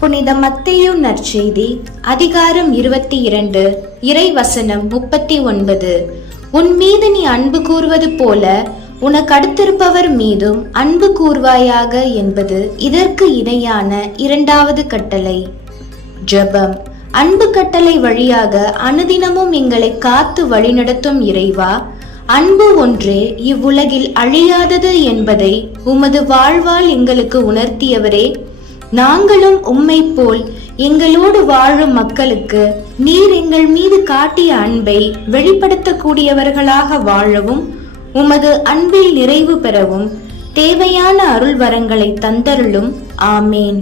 புனித மத்தேயு நற்செய்தி அதிகாரம் 22 இறைவசனம் 39. உன் மீது நீ அன்பு கூறுவது போல உனக்கு அடுத்திருப்பவர் மீதும் அன்பு கூர்வாயாக என்பது இதற்கு இணையான இரண்டாவது கட்டளை. ஜெபம். அன்பு கட்டளை வழியாக அனுதினமும் எங்களை காத்து வழிநடத்தும் இறைவா, அன்பு ஒன்றே இவ்வுலகில் அழியாதது என்பதை உமது வாழ்வால் எங்களுக்கு உணர்த்தியவரே, நாங்களும் உம்மை போல் எங்களோடு வாழும் மக்களுக்கு நீர் எங்கள் மீது காட்டிய அன்பை வெளிப்படுத்தக்கூடியவர்களாக வாழவும் உமது அன்பில் நிறைவு பெறவும் தேவையான அருள் வரங்களை தந்தருளும். ஆமேன்.